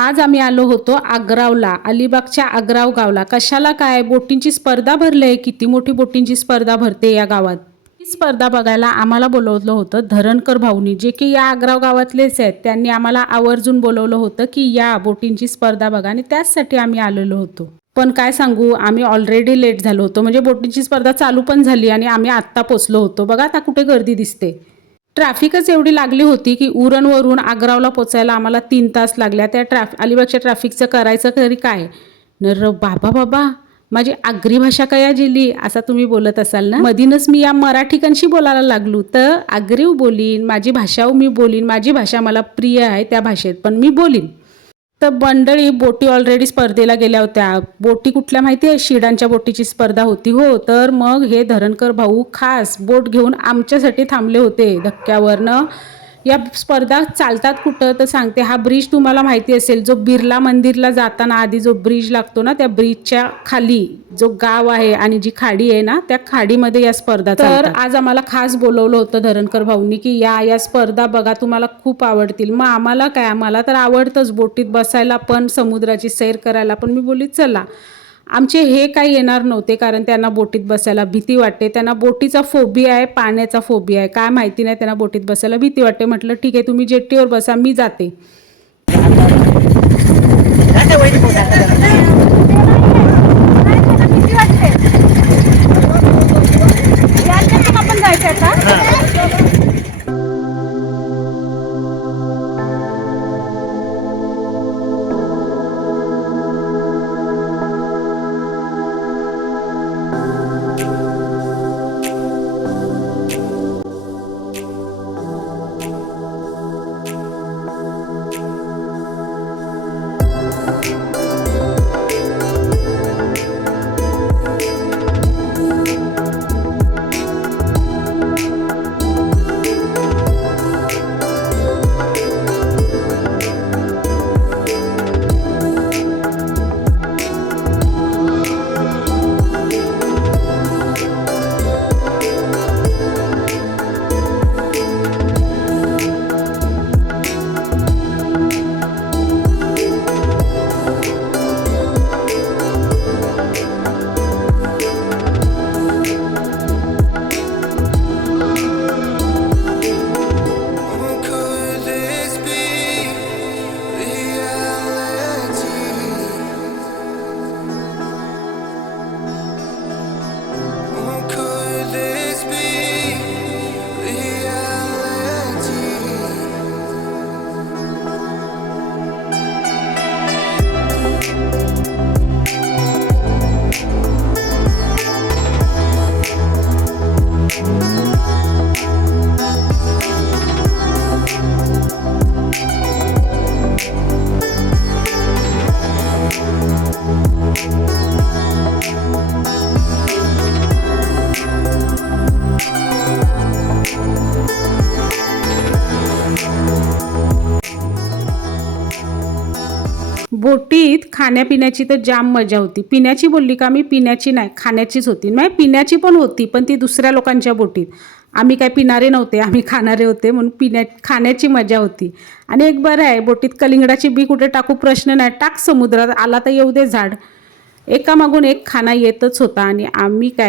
आज आम्ही आलो होतो आग्रावला, अलिबागच्या आग्राव गावला. कशाला काय, बोटींची स्पर्धा भरली. किती मोठी बोटींची स्पर्धा भरते या गावात. ही स्पर्धा बघायला आम्हाला बोलवलं होतं धरणकर भाऊनी, जे की या आग्राव गावातलेच आहेत. त्यांनी आम्हाला आवर्जून बोलवलं होतं की या बोटींची स्पर्धा बघा, आणि त्याचसाठी आम्ही आलेलो होतो. पण काय सांगू, आम्ही ऑलरेडी लेट झालो होतो. म्हणजे बोटींची स्पर्धा चालू पण झाली आणि आम्ही आत्ता पोचलो होतो. बघा आता कुठे गर्दी दिसते. ट्रॅफिकच एवढी लागली होती की उरणवरून आग्रावला पोचायला आम्हाला 3 तास लागल्या. त्या अलिबागच्या ट्रॅफिकचं करायचं तरी काय. नर बाबा बाबा, माझी आगरी भाषा कया जिली असा तुम्ही बोलत असाल ना. मधीनच मी या मराठीकांशी बोलायला लागलो, तर आगरीव बोलीन, माझी भाषाव मी बोलीन. माझी भाषा मला प्रिय आहे, त्या भाषेत पण मी बोलीन. तर मंडळी, बोटी ऑलरेडी स्पर्धेला गेल्या होत्या. बोटी कुठल्या माहिती आहे, शिडांच्या बोटीची स्पर्धा होती हो. तर मग हे धरणकर भाऊ खास बोट घेऊन आमच्यासाठी थांबले होते धक्क्यावरनं. या स्पर्धा चालतात कुठं तर सांगते. हा ब्रिज तुम्हाला माहिती असेल, जो बिर्ला मंदिरला जाताना आधी जो ब्रिज लागतो ना, त्या ब्रिजच्या खाली जो गाव आहे आणि जी खाडी आहे ना, त्या खाडीमध्ये या स्पर्धा चालतात. तर आज आम्हाला खास बोलवलं होतं धरणकर भाऊंनी की या स्पर्धा बघा, तुम्हाला खूप आवडतील. मग आम्हाला काय, आम्हाला तर आवडतंच बोटीत बसायला पण, समुद्राची सैर करायला पण. मी बोलली चला. आमचे हे काही येणार नव्हते, कारण त्यांना बोटीत बसायला भीती वाटते. त्यांना बोटीचा फोबिया आहे, पाण्याचा फोबिया आहे, काय माहिती नाही. त्यांना बोटीत बसायला भीती वाटते. म्हटलं ठीक आहे, तुम्ही जेट्टीवर बसा, मी जाते. आपण जायचं आता. बोटीत खाण्यापिण्याची तर जाम मजा होती. पिण्याची बोलली का मी, पिण्याची नाही, खाण्याचीच होती. नाही, पिण्याची पण होती, पण ती दुसऱ्या लोकांच्या बोटीत. आम्ही काय पिणारे नव्हते, आम्ही खाणारे होते, म्हणून खाण्याची मजा होती. आणि एक बरं आहे, बोटीत कलिंगडाची बी कुठे टाकू प्रश्न नाही, टाक समुद्रात, आला तर येऊ दे झाड. एकामागून एक खाना येतच होता. आणि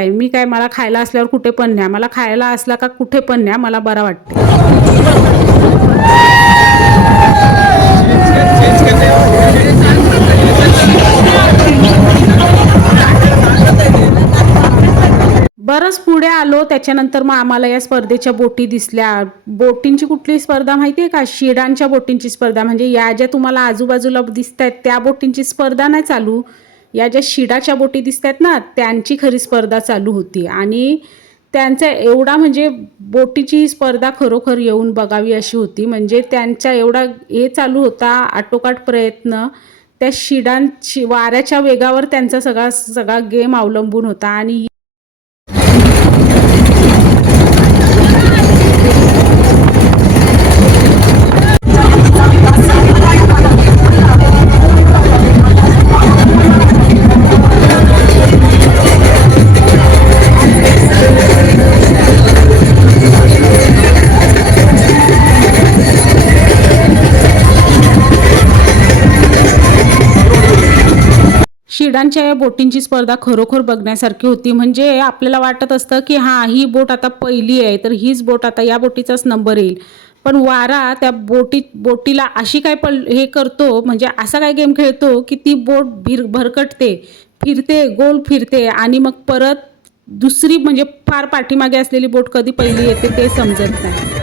मी काय मला खायला असल्यावर कुठे पण न्या, मला खायला असला का कुठे पण न्या, मला बरं वाटतं. बरंच पुढे आलो, त्याच्यानंतर मग आम्हाला या स्पर्धेच्या बोटी दिसल्या. बोटींची कुठली स्पर्धा माहिती आहे का, शिडांच्या बोटींची स्पर्धा. म्हणजे या ज्या तुम्हाला आजूबाजूला दिसत आहेत त्या बोटींची स्पर्धा नाही चालू, या ज्या शिडाच्या बोटी दिसत आहेत ना, त्यांची खरी स्पर्धा चालू होती. आणि त्यांचा एवढा म्हणजे बोटीची स्पर्धा खरोखर येऊन बघावी अशी होती. म्हणजे त्यांचा एवढा हे चालू होता आटोकाट प्रयत्न. त्या वाऱ्याच्या वेगावर त्यांचा सगळा गेम अवलंबून होता. आणि क्रीडांच्या या बोटींची स्पर्धा खरोखर बघण्यासारखी होती. म्हणजे आपल्याला वाटत असतं की हां, ही बोट आता पहिली आहे तर हीच बोट आता या बोटीचाच नंबर येईल. पण वारा त्या बोटीला अशी काय हे करतो, म्हणजे असा काय गेम खेळतो की ती बोट भरकटते, फिरते, गोल फिरते आणि मग परत दुसरी म्हणजे फार पाठीमागे असलेली बोट कधी पहिली येते ते समजत नाही.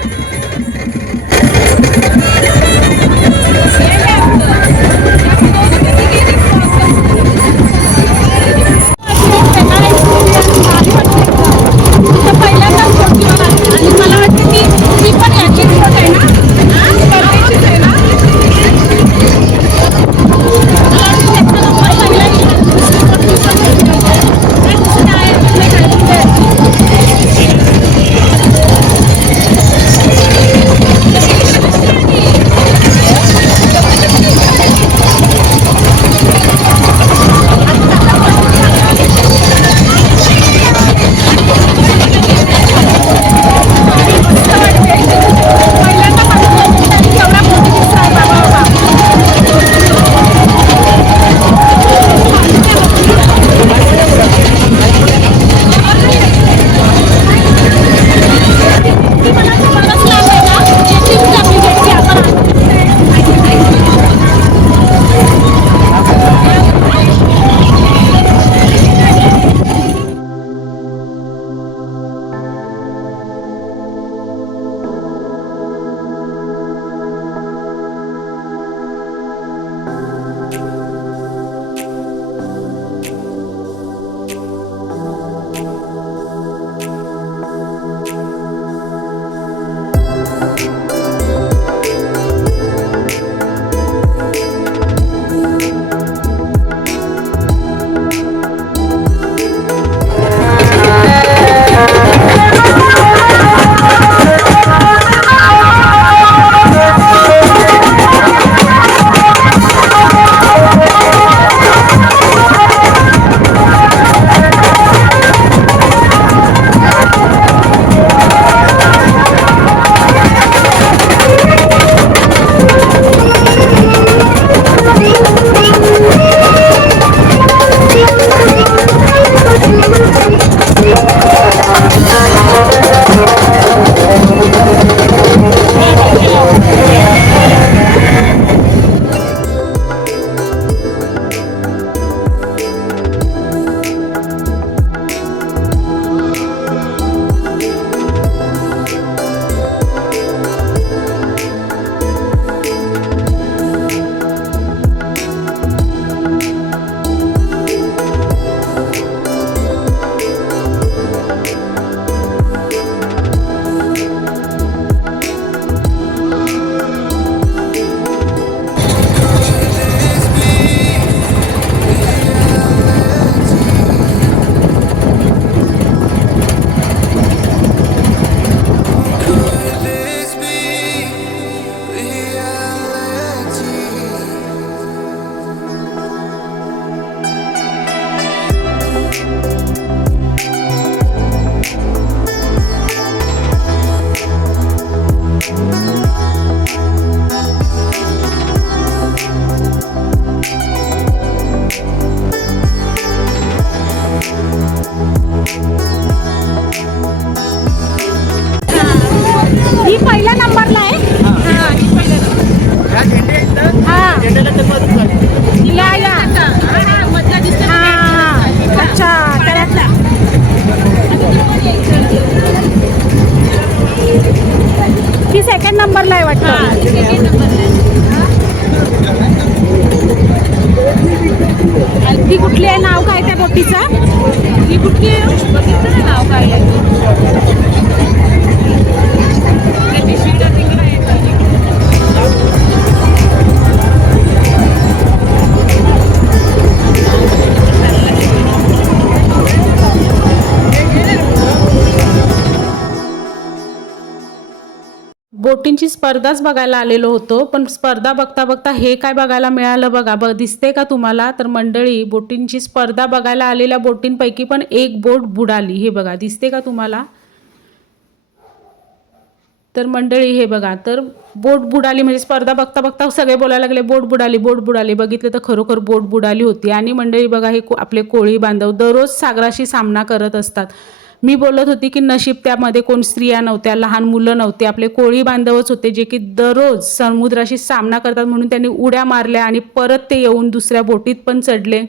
नंबरला आहे वाटतं. ती कुठली आहे, नाव काय त्या बोटीचं? ही कुठली आहे? बघितलं ना नाव काय आहे. बोटींची स्पर्धाच बघायला आलेलो होतो, पण स्पर्धा बघता बघता हे काय बघायला मिळालं बघा. दिसते का तुम्हाला? तर मंडळी, बोटींची स्पर्धा बघायला आलेल्या बोटींपैकी पण एक बोट बुडाली. हे बघा, दिसते का तुम्हाला? तर मंडळी हे बघा, तर बोट बुडाली म्हणजे स्पर्धा बघता बघता सगळे बोलायला लागले बोट बुडाली बोट बुडाली. बघितलं तर खरोखर बोट बुडाली होती. आणि मंडळी बघा, हे आपले कोळी बांधव दररोज सागराशी सामना करत असतात. मी बोलत होती की नशीब त्यामध्ये कोण स्त्रिया नव्हत्या, लहान मुलं नव्हते, आपले कोळी बांधवच होते जे की दररोज समुद्राशी सामना करतात. म्हणून त्यांनी उड्या मारल्या आणि परत ते येऊन दुसऱ्या बोटीत पण चढले.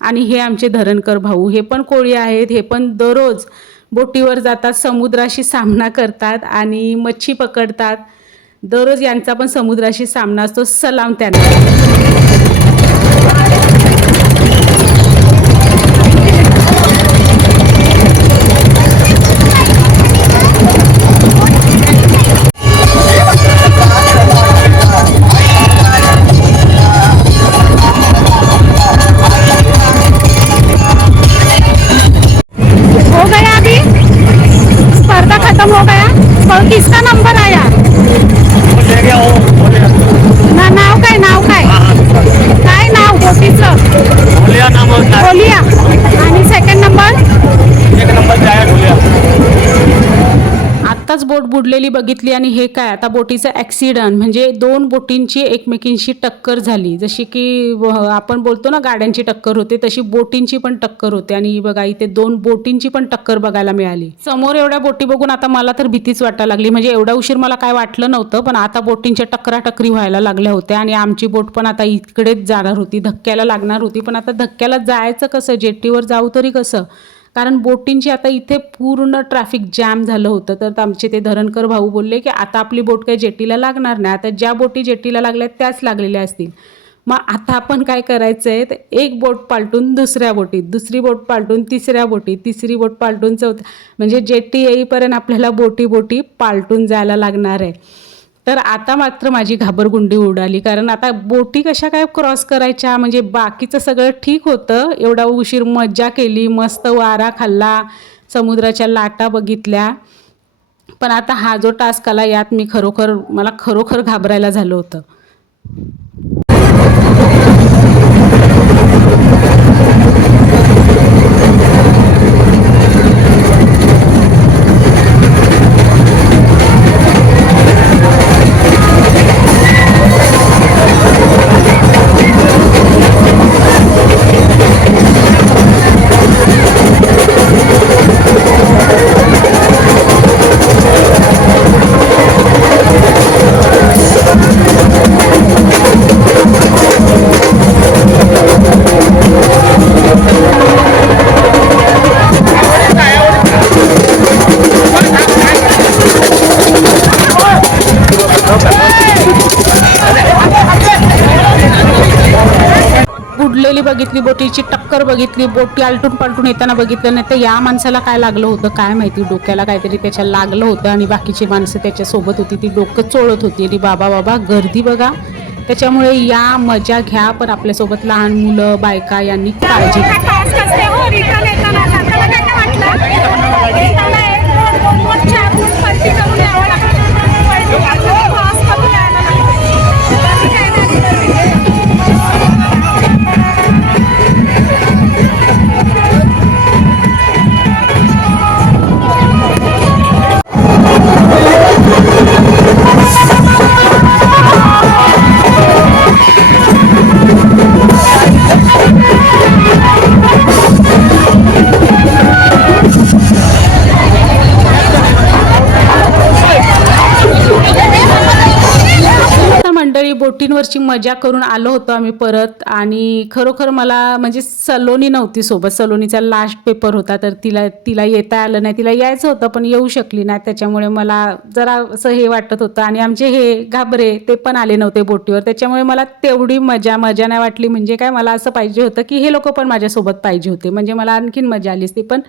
आणि हे आमचे धरणकर भाऊ, हे पण कोळी आहेत, हे पण दररोज बोटीवर जातात, समुद्राशी सामना करतात आणि मच्छी पकडतात. दररोज यांचा पण समुद्राशी सामना असतो. सलाम त्यांना. हो गया अभी स्पर्धा खत्म हो गया. और किसका नंबर आया? ना नाव काय काय नाव बोटीचं? बोलिया. आणि सेकंड नंबर? आत्ताच बोट बुडलेली बघितली. आणि हे काय, आता बोटीचं ॲक्सिडंट म्हणजे दोन बोटींची एकमेकींशी टक्कर झाली. जशी की आपण बोलतो ना गाड्यांची टक्कर होते, तशी बोटींची पण टक्कर होते. आणि बघा, इथे दोन बोटींची पण टक्कर बघायला मिळाली. समोर एवढ्या बोटी बघून आता मला तर भीतीच वाटायला लागली. म्हणजे एवढा उशीर मला काय वाटलं नव्हतं, पण आता बोटींच्या टक्कराटक्करी व्हायला लागल्या होत्या. आणि आमची बोट पण आता इकडेच जाणार होती, धक्क्याला लागणार होती. पण आता धक्क्याला जायचं कसं, जेट्टीवर जाऊ तरी कसं, कारण बोटींची आता इथे पूर्ण ट्रॅफिक जॅम झालं होतं. तर आमचे ते धरणकर भाऊ बोलले की आता आपली बोट काही जेटीला लागणार नाही, आता ज्या बोटी जेटीला लागल्या त्याच लागलेल्या असतील. मग आता आपण काय करायचं आहे, तर एक बोट पालटून दुसऱ्या बोटीत, दुसरी बोट पालटून तिसऱ्या बोटीत, तिसरी बोट पालटून चौथ्या, म्हणजे जेटी येईपर्यंत आपल्याला बोटी पालटून जायला लागणार आहे. तर आता मात्र माझी घाबरगुंडी उडाली, कारण आता बोटी कशा काय क्रॉस करायच्या. म्हणजे बाकीचं सगळं ठीक होतं, एवढा उशीर मज्जा केली, मस्त वारा खाल्ला, समुद्राच्या लाटा बघितल्या. पण आता हा जो टास्क आला, यात मला खरोखर घाबरायला झालं होतं. बुडलेली बघितली, बोटीची टक्कर बघितली, बोटी आलटून पालटून येताना बघितलं. नाही तर या माणसाला काय लागलं होतं काय माहिती, डोक्याला काहीतरी त्याच्या लागलं होतं. आणि बाकीची माणसं त्याच्यासोबत होती, ती डोकं चोळत होती. आणि बाबा गर्दी बघा. त्याच्यामुळे या मजा घ्या, पण आपल्यासोबत लहान मुलं बायका यांनी काळजी घ्या. मंडळी, बोटींवरची मजा करून आलो होतो आम्ही परत. आणि खरोखर मला म्हणजे सलोनी नव्हती सोबत, सलोनीचा लास्ट पेपर होता, तर तिला येता आलं नाही. तिला यायचं होतं पण येऊ शकली नाही, त्याच्यामुळे मला जरा असं हे वाटत होतं. आणि आमचे हे घाबरे ते पण आले नव्हते बोटीवर, त्याच्यामुळे मला तेवढी मजा नाही वाटली. म्हणजे काय, मला असं पाहिजे होतं की हे लोक पण माझ्यासोबत पाहिजे होते, म्हणजे मला आणखीन मजा आली असती. पण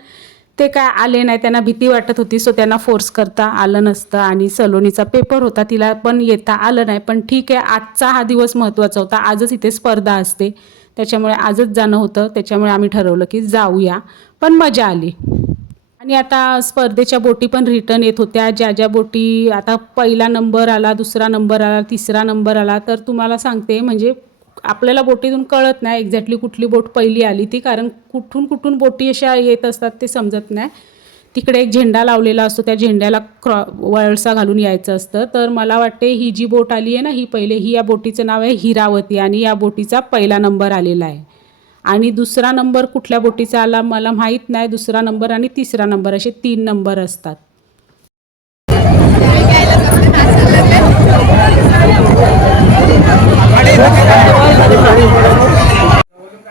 ते काय आले नाही, त्यांना भीती वाटत होती, सो त्यांना फोर्स करता आलं नसतं. आणि सलोनीचा पेपर होता, तिला पण येता आलं नाही. पण ठीक आहे, आजचा हा दिवस महत्त्वाचा होता, आजच इथे स्पर्धा असते, त्याच्यामुळे आजच जाणं होतं. त्याच्यामुळे आम्ही ठरवलं की जाऊया, पण मजा आली. आणि आता स्पर्धेच्या बोटी पण रिटर्न येत होत्या, ज्या बोटी आता पहिला नंबर आला, दुसरा नंबर आला, तिसरा नंबर आला. तर तुम्हाला सांगते, म्हणजे आपल्याला बोटीतून कळत नाही एक्झॅक्टली कुठली बोट पहिली आली ती, कारण कुठून बोटी अशा येत असतात ते समजत नाही. तिकडे एक झेंडा लावलेला असतो, त्या झेंड्याला वळसा घालून यायचं असतं. तर मला वाटते ही जी बोट आली आहे ना, ही या बोटीचं नाव आहे हिरावती आणि या बोटीचा पहिला नंबर आलेला आहे. आणि दुसरा नंबर कुठल्या बोटीचा आला मला माहीत नाही. दुसरा नंबर आणि तिसरा नंबर असे 3 नंबर असतात.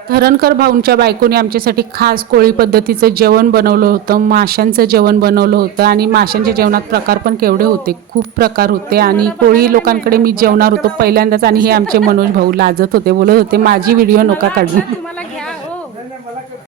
धरणकर भाऊंच्या बायकोने आमच्यासाठी खास कोळी पद्धतीचं जेवण बनवलं होतं, माशांचं जेवण बनवलं होतं. आणि माशांच्या जेवणात प्रकार पण केवढे होते, खूप प्रकार होते. आणि कोळी लोकांकडे मी जेवणार होतो पहिल्यांदाच आणि हे आमचे मनोज भाऊ लाजत होते, बोलत होते माझी व्हिडिओ नका काढू.